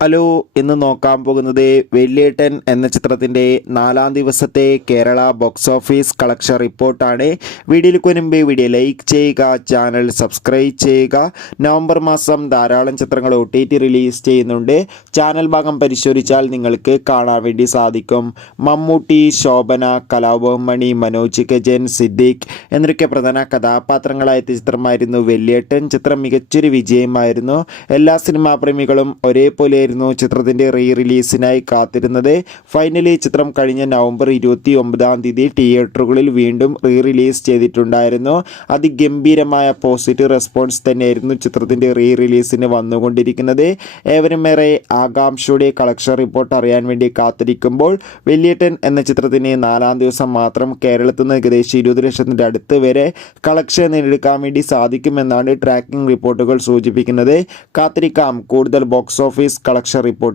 Hello, ഇന്ന് നോക്കാൻ പോകുന്നത് വെള്ളിയേട്ടൻ എന്ന ചിത്രത്തിൻ്റെ 4-ാം ദിവസത്തെ കേരള ബോക്സ് ഓഫീസ് കളക്ഷൻ റിപ്പോർട്ടാണ്. വീഡിയോയിലേക്ക് മുൻപ് വീഡിയോ ലൈക്ക് ചെയ്യുക, ചാനൽ സബ്സ്ക്രൈബ് ചെയ്യുക. നവംബർ മാസം ധാരാളം ചിത്രങ്ങൾ OTT റിലീസ് ചെയ്യുന്നുണ്ട്. ചാനൽ ഭാഗം പരിശോധിച്ചാൽ നിങ്ങൾക്ക് കാണാൻ വേണ്ടി സാധിക്കും. മമ്മൂട്ടി, ശോഭന, കലാഭവൻ മണി, മനോജ് കെജൻ, സിദ്ദീഖ് എന്നൊക്കെ പ്രധാന കഥാപാത്രങ്ങളായ ചിത്രമായിരുന്നു വെള്ളിയേട്ടൻ. ചിത്രം മികച്ചൊരു വിജയമായിരുന്നു. എല്ലാ സിനിമാ പ്രേമികളും ഒരേപോലെ ചിത്രത്തിന്റെ റീ റിലീസിനായി കാത്തിരുന്നത്. ഫൈനലി ചിത്രം കഴിഞ്ഞ നവംബർ 29-ാം തീയതി തിയേറ്ററുകളിൽ വീണ്ടും റീ റിലീസ് ചെയ്തിട്ടുണ്ടായിരുന്നു. അതിഗംഭീരമായ പോസിറ്റീവ് റെസ്പോൺസ് തന്നെയായിരുന്നു ചിത്രത്തിന്റെ റീ റിലീസിന് വന്നുകൊണ്ടിരിക്കുന്നത്. ഏവരുമേറെ ആകാംക്ഷയുടെ കളക്ഷൻ റിപ്പോർട്ട് അറിയാൻ വേണ്ടി കാത്തിരിക്കുമ്പോൾ വെള്ളിയേട്ടൻ എന്ന ചിത്രത്തിന് 4-ാം ദിവസം മാത്രം കേരളത്തിൽ നിന്ന് ഏകദേശം 20 ലക്ഷത്തിന്റെ അടുത്ത് വരെ കളക്ഷൻ നേടിയെടുക്കാൻ വേണ്ടി സാധിക്കുമെന്നാണ് ട്രാക്കിംഗ് റിപ്പോർട്ടുകൾ സൂചിപ്പിക്കുന്നത്. കാത്തിരിക്കാം കൂടുതൽ ബോക്സ് ഓഫീസ് കളക്ഷൻ റിപ്പോർട്ട്.